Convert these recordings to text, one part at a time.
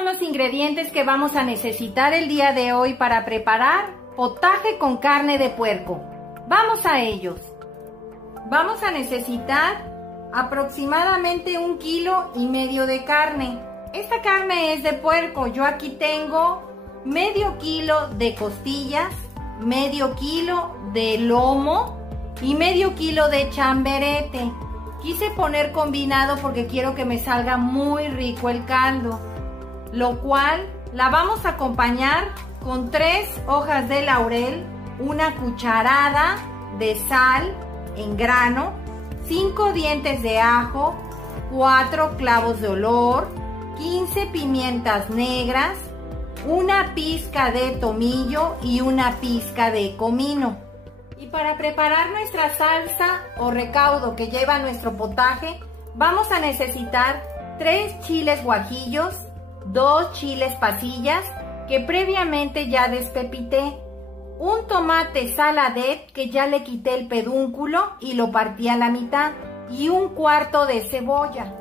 son los ingredientes que vamos a necesitar el día de hoy para preparar potaje con carne de puerco. Vamos a ellos. Vamos a necesitar aproximadamente 1,5 kilos de carne. Esta carne es de puerco. Yo aquí tengo medio kilo de costillas, medio kilo de lomo y medio kilo de chamberete. Quise poner combinado porque quiero que me salga muy rico el caldo, lo cual la vamos a acompañar con 3 hojas de laurel, una cucharada de sal en grano, 5 dientes de ajo, 4 clavos de olor, 15 pimientas negras, una pizca de tomillo y una pizca de comino. Y para preparar nuestra salsa o recaudo que lleva nuestro potaje, vamos a necesitar 3 chiles guajillos, 2 chiles pasillas que previamente ya despepité, un tomate saladet que ya le quité el pedúnculo y lo partí a la mitad, y 1/4 de cebolla.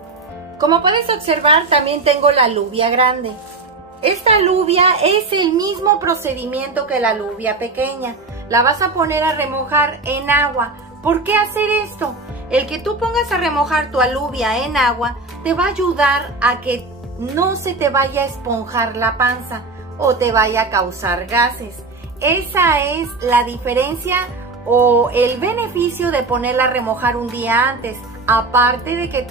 Como puedes observar, también tengo la alubia grande. Esta alubia es el mismo procedimiento que la alubia pequeña. La vas a poner a remojar en agua. ¿Por qué hacer esto? El que tú pongas a remojar tu alubia en agua te va a ayudar a que no se te vaya a esponjar la panza o te vaya a causar gases. Esa es la diferencia o el beneficio de ponerla a remojar un día antes. Aparte de que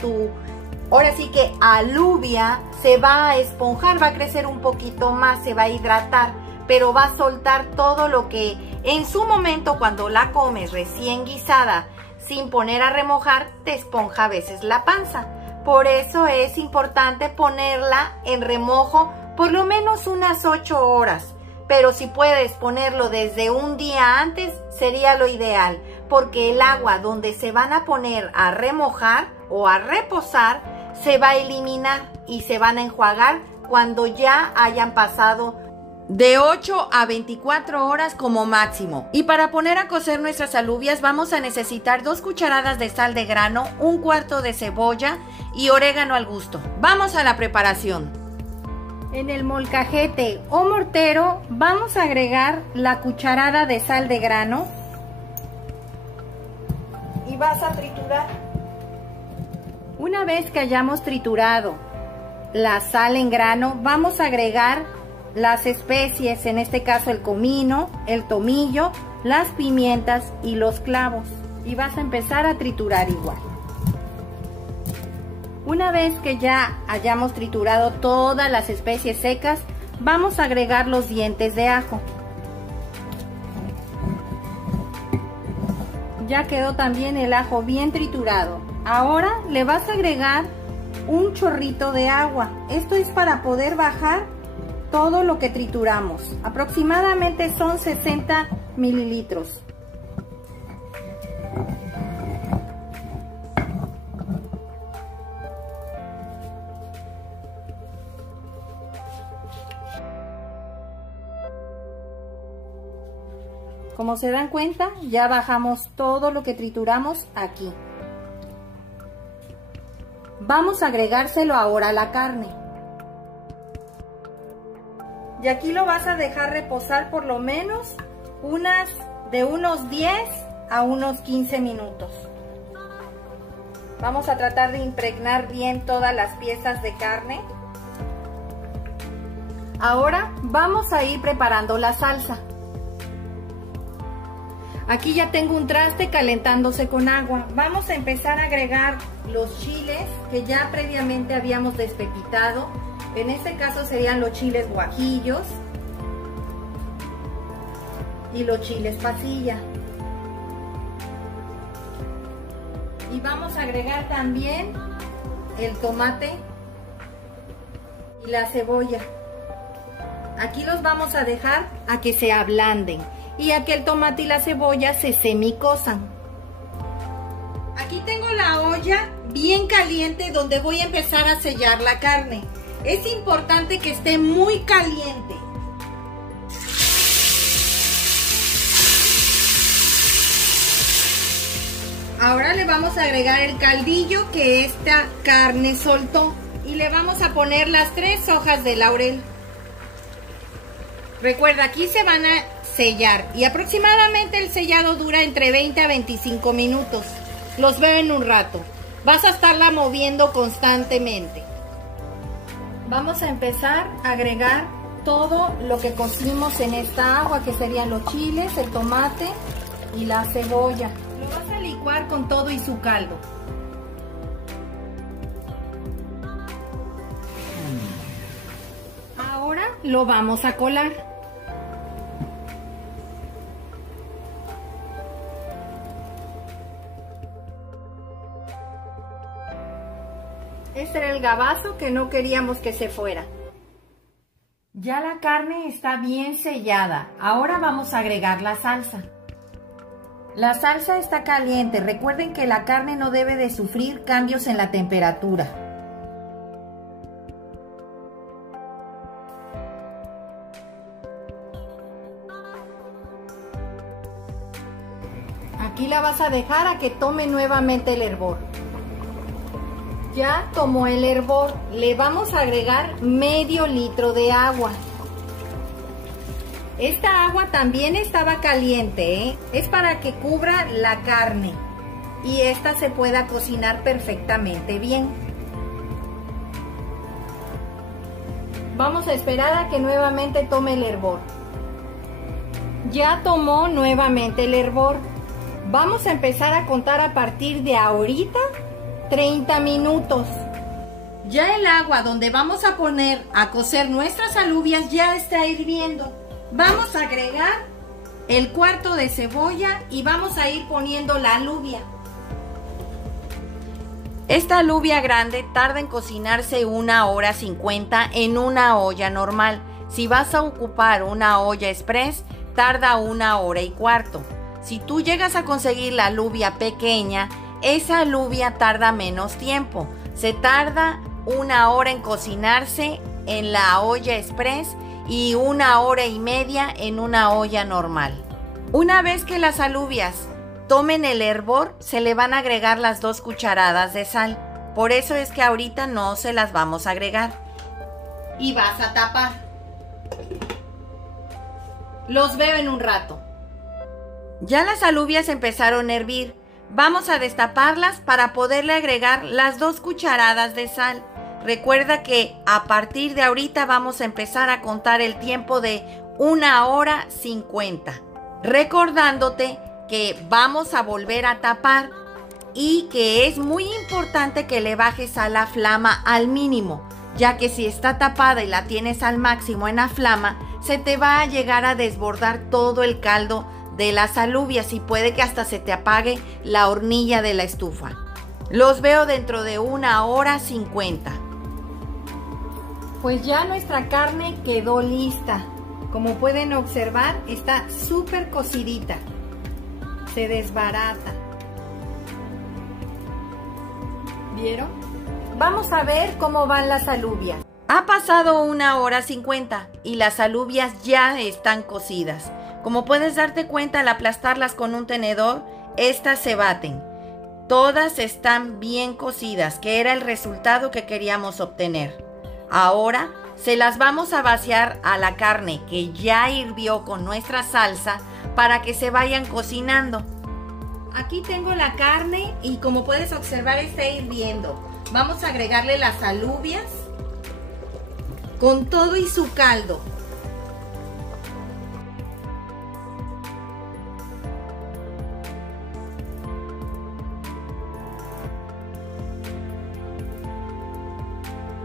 ahora sí que alubia se va a esponjar, va a crecer un poquito más, se va a hidratar, pero va a soltar todo lo que en su momento cuando la comes recién guisada, sin poner a remojar, te esponja a veces la panza. Por eso es importante ponerla en remojo por lo menos unas 8 horas. Pero si puedes ponerlo desde un día antes, sería lo ideal, porque el agua donde se van a poner a remojar o a reposar, se va a eliminar y se van a enjuagar cuando ya hayan pasado de 8 a 24 horas como máximo. Y para poner a cocer nuestras alubias vamos a necesitar 2 cucharadas de sal de grano, 1/4 de cebolla y orégano al gusto. Vamos a la preparación. En el molcajete o mortero vamos a agregar la cucharada de sal de grano y vas a triturar. Una vez que hayamos triturado la sal en grano, vamos a agregar las especies, en este caso el comino, el tomillo, las pimientas y los clavos, y vas a empezar a triturar igual. Una vez que ya hayamos triturado todas las especies secas, vamos a agregar los dientes de ajo. Ya quedó también el ajo bien triturado. Ahora le vas a agregar un chorrito de agua. Esto es para poder bajar todo lo que trituramos. Aproximadamente son 60 mililitros. Como se dan cuenta, ya bajamos todo lo que trituramos aquí. Vamos a agregárselo ahora a la carne. Y aquí lo vas a dejar reposar por lo menos de unos 10 a unos 15 minutos. Vamos a tratar de impregnar bien todas las piezas de carne. Ahora vamos a ir preparando la salsa. Aquí ya tengo un traste calentándose con agua. Vamos a empezar a agregar los chiles que ya previamente habíamos despepitado. En este caso serían los chiles guajillos y los chiles pasilla. Y vamos a agregar también el tomate y la cebolla. Aquí los vamos a dejar a que se ablanden y a que el tomate y la cebolla se semicosan. Aquí tengo la olla bien caliente donde voy a empezar a sellar la carne. Es importante que esté muy caliente. Ahora le vamos a agregar el caldillo que esta carne soltó y le vamos a poner las 3 hojas de laurel. Recuerda, aquí se van a sellar y aproximadamente el sellado dura entre 20 a 25 minutos. Los veo en un rato. Vas a estarla moviendo constantemente. Vamos a empezar a agregar todo lo que cocimos en esta agua, que serían los chiles, el tomate y la cebolla. Lo vas a licuar con todo y su caldo. Ahora lo vamos a colar. Este era el gabazo que no queríamos que se fuera. Ya la carne está bien sellada. Ahora vamos a agregar la salsa. La salsa está caliente. Recuerden que la carne no debe de sufrir cambios en la temperatura. Aquí la vas a dejar a que tome nuevamente el hervor. Ya tomó el hervor, le vamos a agregar medio litro de agua. Esta agua también estaba caliente, ¿eh? Es para que cubra la carne y esta se pueda cocinar perfectamente bien. Vamos a esperar a que nuevamente tome el hervor. Ya tomó nuevamente el hervor. Vamos a empezar a contar a partir de ahorita 30 minutos. Ya el agua donde vamos a poner a cocer nuestras alubias ya está hirviendo. Vamos a agregar el cuarto de cebolla y vamos a ir poniendo la alubia. Esta alubia grande tarda en cocinarse 1 hora 50 en una olla normal. Si vas a ocupar una olla express, tarda 1 hora y cuarto. Si tú llegas a conseguir la alubia pequeña, esa alubia tarda menos tiempo. Se tarda 1 hora en cocinarse en la olla express y 1 hora y media en una olla normal. Una vez que las alubias tomen el hervor, se le van a agregar las 2 cucharadas de sal. Por eso es que ahorita no se las vamos a agregar. Y vas a tapar. Los veo en un rato. Ya las alubias empezaron a hervir. Vamos a destaparlas para poderle agregar las 2 cucharadas de sal. Recuerda que a partir de ahorita vamos a empezar a contar el tiempo de 1 hora 50. Recordándote que vamos a volver a tapar y que es muy importante que le bajes a la flama al mínimo, ya que si está tapada y la tienes al máximo en la flama, se te va a llegar a desbordar todo el caldo de las alubias y puede que hasta se te apague la hornilla de la estufa. Los veo dentro de 1 hora 50. Pues ya nuestra carne quedó lista. Como pueden observar, está súper cocidita. Se desbarata. ¿Vieron? Vamos a ver cómo van las alubias. Ha pasado 1 hora 50 y las alubias ya están cocidas. Como puedes darte cuenta al aplastarlas con un tenedor, estas se baten. Todas están bien cocidas, que era el resultado que queríamos obtener. Ahora se las vamos a vaciar a la carne que ya hirvió con nuestra salsa para que se vayan cocinando. Aquí tengo la carne y como puedes observar está hirviendo. Vamos a agregarle las alubias con todo y su caldo.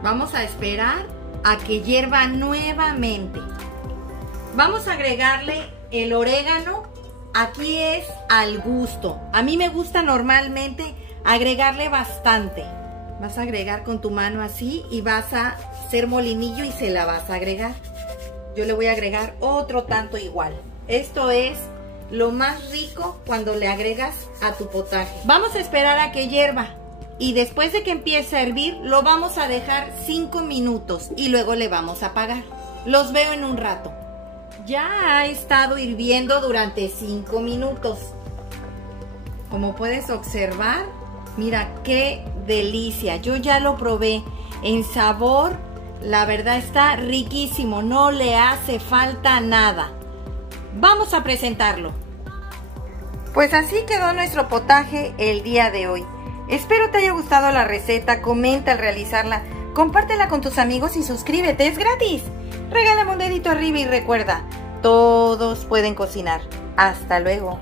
Vamos a esperar a que hierva nuevamente. Vamos a agregarle el orégano. Aquí es al gusto. A mí me gusta normalmente agregarle bastante. Vas a agregar con tu mano así y vas a hacer molinillo y se la vas a agregar. Yo le voy a agregar otro tanto igual. Esto es lo más rico cuando le agregas a tu potaje. Vamos a esperar a que hierva. Y después de que empiece a hervir, lo vamos a dejar 5 minutos y luego le vamos a apagar. Los veo en un rato. Ya ha estado hirviendo durante 5 minutos. Como puedes observar, mira qué delicia. Yo ya lo probé En sabor, la verdad está riquísimo, no le hace falta nada. Vamos a presentarlo. Pues así quedó nuestro potaje el día de hoy. Espero te haya gustado la receta, comenta al realizarla, compártela con tus amigos y suscríbete, es gratis. Regálame un dedito arriba y recuerda, todos pueden cocinar. Hasta luego.